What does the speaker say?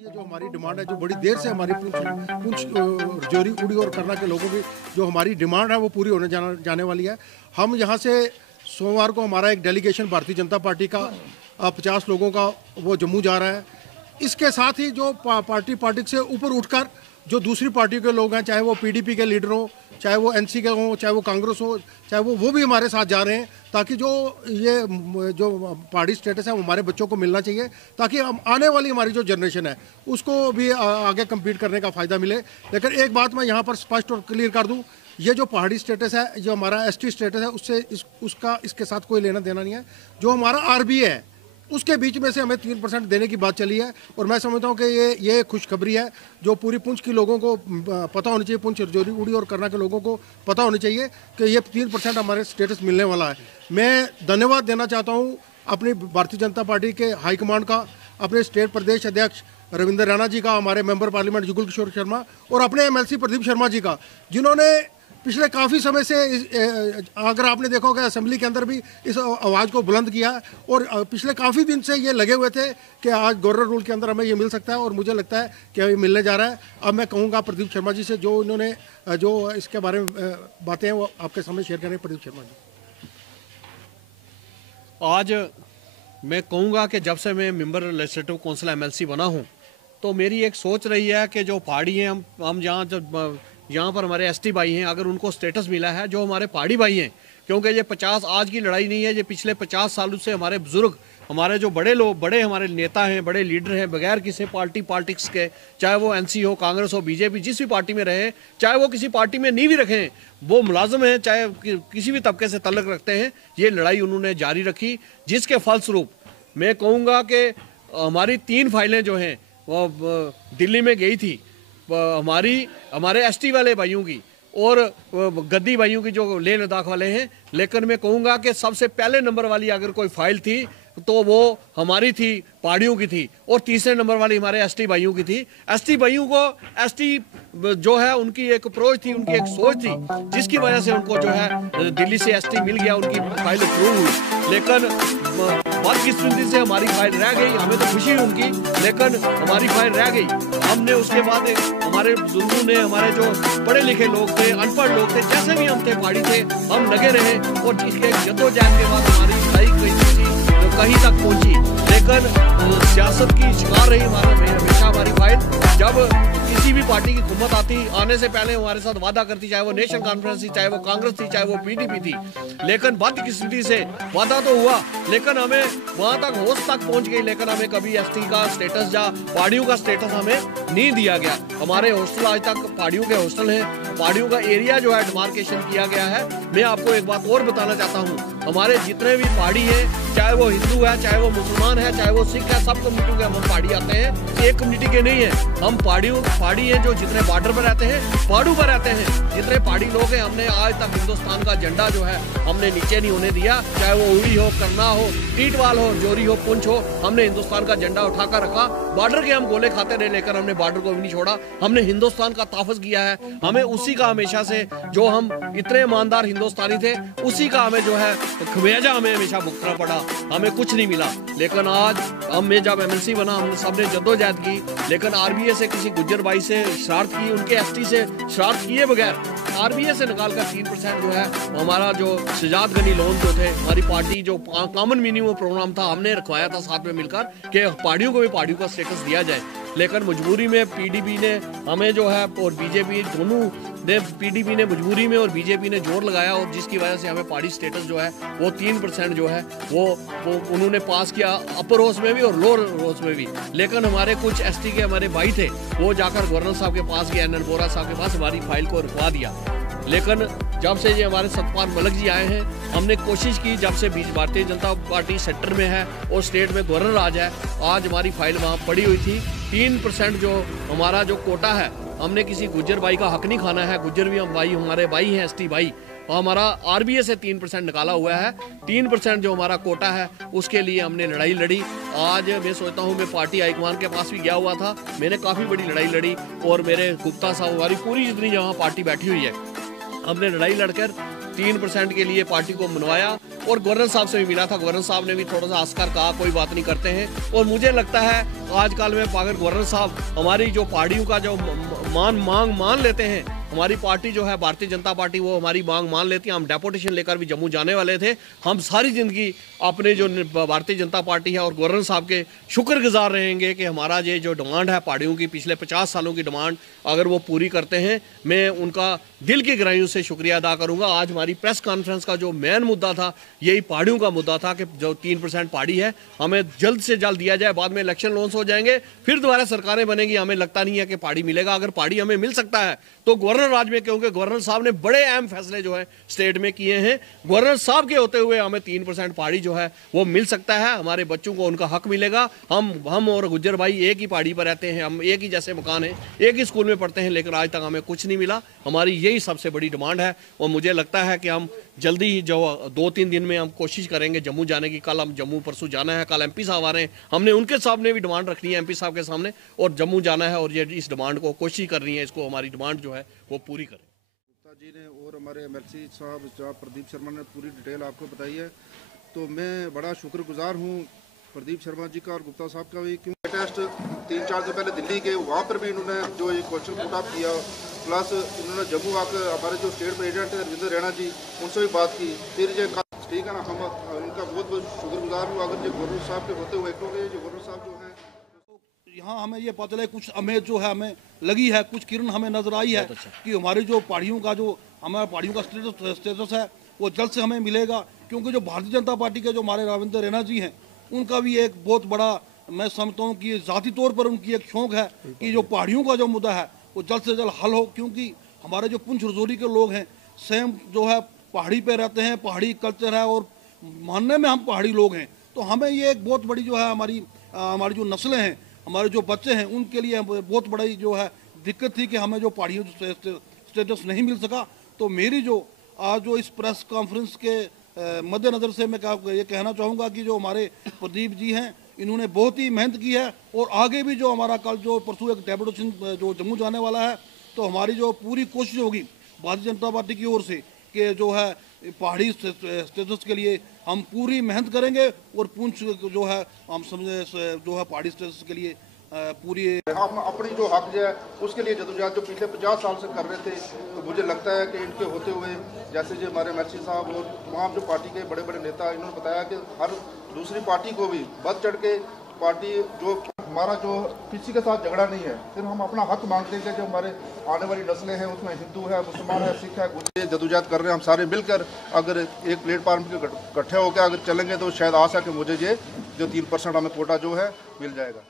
ये जो हमारी डिमांड है, जो बड़ी देर से हमारी पुंछ रजौरी उड़ी और करना के लोगों की जो हमारी डिमांड है वो पूरी होने जाने वाली है। हम यहाँ से सोमवार को हमारा एक डेलीगेशन भारतीय जनता पार्टी का 50 लोगों का वो जम्मू जा रहा है। इसके साथ ही जो पार्टी से ऊपर उठकर जो दूसरी पार्टियों के लोग हैं, चाहे वो पीडीपी के लीडर हों, चाहे वो एनसी के हों, चाहे वो कांग्रेस हो, चाहे वो भी हमारे साथ जा रहे हैं, ताकि जो पहाड़ी स्टेटस है वो हमारे बच्चों को मिलना चाहिए, ताकि आने वाली हमारी जो जनरेशन है उसको भी आगे कम्पीट करने का फ़ायदा मिले। लेकिन एक बात मैं यहाँ पर स्पष्ट और क्लियर कर दूँ, ये जो पहाड़ी स्टेटस है, जो हमारा एसटी स्टेटस है, उससे इसके साथ कोई लेना देना नहीं है। जो हमारा आरबीए है उसके बीच में से हमें 3% देने की बात चली है, और मैं समझता हूँ कि ये खुशखबरी है जो पूरी पुंछ के लोगों को पता होनी चाहिए, पुंछ रजौरी उड़ी और करना के लोगों को पता होनी चाहिए कि ये 3% हमारे स्टेटस मिलने वाला है। मैं धन्यवाद देना चाहता हूँ अपनी भारतीय जनता पार्टी के हाईकमांड का, अपने स्टेट प्रदेश अध्यक्ष रविंद्र राणा जी का, हमारे मेंबर पार्लियामेंट जुगल किशोर शर्मा और अपने एमएलसी प्रदीप शर्मा जी का, जिन्होंने पिछले काफ़ी समय से अगर आपने देखा होगा असेंबली के अंदर भी इस आवाज़ को बुलंद किया, और पिछले काफ़ी दिन से ये लगे हुए थे कि आज गवर्नर रूल के अंदर हमें ये मिल सकता है, और मुझे लगता है कि ये मिलने जा रहा है। अब मैं कहूँगा प्रदीप शर्मा जी से, जो इन्होंने जो इसके बारे में बातें हैं वो आपके सामने शेयर करें। प्रदीप शर्मा जी। आज मैं कहूँगा कि जब से मैं मेंबर लेजिस्लेटिव काउंसिल एमएलसी बना हूँ, तो मेरी एक सोच रही है कि जो पहाड़ी हैं, हम यहाँ पर हमारे एसटी भाई हैं, अगर उनको स्टेटस मिला है, जो हमारे पहाड़ी भाई हैं, क्योंकि ये 50 आज की लड़ाई नहीं है, ये पिछले 50 सालों से हमारे बुजुर्ग, हमारे जो बड़े हमारे नेता हैं, बड़े लीडर हैं, बगैर किसी पॉलिटिक्स के, चाहे वो एनसी हो, कांग्रेस हो, बीजेपी, जिस भी पार्टी में रहे, चाहे वो किसी पार्टी में नहीं भी रखें, वो मुलाजिम हैं, चाहे किसी भी तबके से ताल्लुक रखते हैं, ये लड़ाई उन्होंने जारी रखी, जिसके फलस्वरूप मैं कहूँगा कि हमारी 3 फाइलें जो हैं वो दिल्ली में गई थी, हमारे एसटी वाले भाइयों की और गद्दी भाइयों की जो लेह लद्दाख वाले हैं। लेकिन मैं कहूँगा कि सबसे पहले नंबर वाली अगर कोई फाइल थी तो वो हमारी थी, पहाड़ियों की थी, और तीसरे नंबर वाली हमारे एसटी भाइयों की थी। एसटी भाइयों को एसटी जो है उनकी एक अप्रोच थी, उनकी एक सोच थी, जिसकी वजह से उनको जो है दिल्ली से एसटी मिल गया, उनकी फाइल अप्रूव हुई। लेकिन बदकिस्मती से हमारी फाइल रह गई। हमें तो खुशी हुई उनकी, लेकिन हमारी फाइल रह गई। हमने उसके बाद हमारे बुजुर्गों ने, हमारे जो पढ़े लिखे लोग थे, अनपढ़ लोग थे, जैसे भी हम थे, पहाड़ी थे, हम लगे रहे, और इसके जद्दोजहद के बाद हमारी लड़ाई कहीं तक पहुंची। लेकिन सियासत की शिकार रही हमेशा हमारी फाइल। जब किसी भी पार्टी की हुकूमत आने से पहले हमारे साथ वादा करती, चाहे वो नेशनल कॉन्फ्रेंस थी, चाहे वो कांग्रेस थी, चाहे वो पीडीपी थी, लेकिन बदकिस्मती से वादा तो हुआ, लेकिन हमें वहां तक होश तक पहुंच गई, लेकिन हमें कभी एसटी का स्टेटस या पहाड़ियों का स्टेटस हमें नहीं दिया गया। हमारे हॉस्टल आज तक पहाड़ियों के हॉस्टल हैं, पहाड़ियों का एरिया जो है डिमार्केशन किया गया है। मैं आपको एक बात और बताना चाहता हूँ, हमारे जितने भी पहाड़ी हैं, चाहे वो हिंदू है, चाहे वो मुसलमान है, चाहे वो सिख है, सब कम्युनिटी के हम पहाड़ी आते हैं, एक कम्युनिटी के नहीं है। हम पहाड़ी हैं जो जितने बॉर्डर पर रहते हैं, पहाड़ों पर रहते हैं, जितने पहाड़ी लोग हैं, हमने आज तक हिंदुस्तान का झंडा जो है हमने नीचे नहीं होने दिया। चाहे वो उड़ी हो, करना हो, टीटवाल हो, जोरी हो, पुंछ हो, हमने हिंदुस्तान का झंडा उठाकर रखा। बॉर्डर के हम गोले खाते रहे, लेकर हमने बॉर्डर को भी नहीं छोड़ा। हमने हिंदुस्तान का तहफ़्फ़ुज़ किया है। हमें उसी का हमेशा से, जो हम इतने ईमानदार हिंदुस्तानी थे, उसी का हमें जो है खमियाजा हमें हमेशा भुगतना पड़ा। हमें कुछ नहीं मिला। लेकिन आज मैं जब एमएलसी बना, हमने सबने जद्दोजहद की, लेकिन आरबीए से किसी गुज्जर भाई से शरारत की, उनके एसटी से शरारत किए बगैर आरबीए से निकालकर 3% जो है हमारा जो शजात गनी लोन जो थे, हमारी पार्टी जो कॉमन मिनिमम प्रोग्राम था, हमने रखवाया था साथ में मिलकर कि पहाड़ियों को भी पहाड़ियों का स्टेटस दिया जाए। लेकिन मजबूरी में पीडीपी ने हमें जो है, और बीजेपी, दोनों ने, पीडीपी ने मजबूरी में और बीजेपी ने जोर लगाया, और जिसकी वजह से हमें पहाड़ी स्टेटस जो है वो 3% जो है वो उन्होंने पास किया, अपर हाउस में भी और लोअर हाउस में भी। लेकिन हमारे कुछ एसटी के हमारे भाई थे, वो जाकर गवर्नर साहब के पास गए, एनएन बोरा साहब के पास, हमारी फाइल को रुकवा दिया। लेकिन जब से ये हमारे सतपाल मलिक जी आए हैं, हमने कोशिश की, जब से भारतीय जनता पार्टी सेक्टर में है और स्टेट में गवर्नर राज है, आज हमारी फाइल वहाँ पड़ी हुई थी। 3% जो हमारा जो कोटा है, हमने किसी गुज्जर भाई का हक नहीं खाना है। गुज्जर भी हम भाई, हमारे भाई हैं एसटी भाई, और हमारा आरबीए से 3% निकाला हुआ है। 3% जो हमारा कोटा है, उसके लिए हमने लड़ाई लड़ी। आज मैं सोचता हूँ, मैं पार्टी हाईकमान के पास भी गया हुआ था, मैंने काफ़ी बड़ी लड़ाई लड़ी, और मेरे गुप्ता साहब, हमारी पूरी जितनी यहाँ पार्टी बैठी हुई है, हमने लड़ाई लड़कर 3% के लिए पार्टी को मनवाया, और गवर्नर साहब से भी मिला था। गवर्नर साहब ने भी थोड़ा सा हंसकर कहा कोई बात नहीं करते हैं। और मुझे लगता है आजकल में अगर गवर्नर साहब हमारी जो पहाड़ियों का जो मांग मान लेते हैं, हमारी पार्टी जो है भारतीय जनता पार्टी वो हमारी मांग मान लेती है। हम डेपुटेशन लेकर भी जम्मू जाने वाले थे। हम सारी ज़िंदगी अपने जो भारतीय जनता पार्टी है और गवर्नर साहब के शुक्रगुजार रहेंगे कि हमारा ये जो डिमांड है पहाड़ियों की, पिछले 50 सालों की डिमांड अगर वो पूरी करते हैं, मैं उनका दिल की गहराइयों से शुक्रिया अदा करूंगा। आज हमारी प्रेस कॉन्फ्रेंस का जो मेन मुद्दा था यही पहाड़ियों का मुद्दा था कि जो 3% पहाड़ी है हमें जल्द से जल्द दिया जाए। बाद में इलेक्शन लॉन्च हो जाएंगे, फिर दोबारा सरकारें बनेंगी, हमें लगता नहीं है कि पहाड़ी मिलेगा। अगर पहाड़ी हमें मिल सकता है तो गवर्नर राज में, क्योंकि गवर्नर साहब ने बड़े अहम फैसले जो है स्टेट में किए हैं, गवर्नर साहब के होते हुए हमें 3% पहाड़ी जो है वो मिल सकता है। हमारे बच्चों को उनका हक मिलेगा। हम और गुज्जर भाई एक ही पहाड़ी पर रहते हैं, हम एक ही जैसे मकान है, एक ही स्कूल में पढ़ते हैं, लेकिन आज तक हमें कुछ नहीं मिला। हमारी यही सबसे बड़ी डिमांड है और मुझे लगता है कि हम जल्दी ही जो 2-3 दिन में हम कोशिश करेंगे जम्मू जाने की। कल हम जम्मू परसों जाना है, कल MP साहब आ रहे हैं, हमने उनके सामने भी डिमांड रखनी है MP साहब के सामने, और जम्मू जाना है और ये इस डिमांड को कोशिश करनी है, इसको हमारी डिमांड जो है वो पूरी करें। गुप्ता जी ने और हमारे MLC साहब जनाब प्रदीप शर्मा ने पूरी डिटेल आपको बताई है, तो मैं बड़ा शुक्रगुजार हूँ प्रदीप शर्मा जी का और गुप्ता साहब का भी, क्योंकि टेस्ट 3-4 दिन पहले दिल्ली के वहाँ पर भी इन्होंने जो ये क्वेश्चन पुट अप किया, प्लस इन्होंने जम्मू आकर हमारे जो स्टेट प्रेसिडेंट है रविंद्र रैना जी, उनसे भी बात की। फिर ये ठीक है ना, हम उनका बहुत बहुत शुक्रगुजार हूँ। अगर जो गवर्नर साहब के होते हुए क्योंकि जो गवर्नर साहब जो हैं, यहाँ हमें ये पता चला कुछ उम्मीद जो है हमें लगी है, कुछ किरण हमें नजर आई है कि हमारी जो पहाड़ियों का जो हमारा पहाड़ियों का स्टेटस है वो जल्द से हमें मिलेगा। क्योंकि जो भारतीय जनता पार्टी के जो हमारे रविंद्र रैना जी हैं, उनका भी एक बहुत बड़ा मैं समझता हूँ कि ज़ाती तौर पर उनकी एक शौक है कि जो पहाड़ियों का जो मुद्दा है वो जल्द से जल्द हल हो। क्योंकि हमारे जो पुंछ रजौरी के लोग हैं सेम जो है पहाड़ी पे रहते हैं, पहाड़ी कल्चर है और मानने में हम पहाड़ी लोग हैं, तो हमें ये एक बहुत बड़ी जो है हमारी जो नस्लें हैं, हमारे जो बच्चे हैं, उनके लिए बहुत बड़ी जो है दिक्कत थी कि हमें जो पहाड़ियों स्टेटस नहीं मिल सका। तो मेरी जो आज जो इस प्रेस कॉन्फ्रेंस के मद्देनज़र से मैं ये कहना चाहूँगा कि जो हमारे प्रदीप जी हैं इन्होंने बहुत ही मेहनत की है, और आगे भी जो हमारा कल जो परसों एक डेपुटेशन जो जम्मू जाने वाला है, तो हमारी जो पूरी कोशिश होगी भारतीय जनता पार्टी की ओर से कि जो है पहाड़ी स्टेटस के लिए हम पूरी मेहनत करेंगे, और पुंछ जो है हम समझे जो है पहाड़ी स्टेटस के लिए पूरी हम अपनी जो हक जो है उसके लिए जदोजहद जो पिछले 50 साल से कर रहे थे, तो मुझे लगता है कि इनके होते हुए जैसे जो हमारे MLC साहब और तमाम जो पार्टी के बड़े बड़े नेता, इन्होंने बताया कि हर दूसरी पार्टी को भी बढ़ चढ़ के पार्टी जो हमारा जो किसी के साथ झगड़ा नहीं है, फिर हम अपना हक मांगते हैं कि जो हमारे आने वाली नस्लें हैं उसमें हिंदू है, मुसलमान है, सिख है, गुजर जदोजहद कर रहे हैं। हम सारे मिलकर अगर एक प्लेटफॉर्म पे इकट्ठे होकर अगर चलेंगे तो शायद आशा कि मुझे ये जो 3% हमें कोटा जो है मिल जाएगा।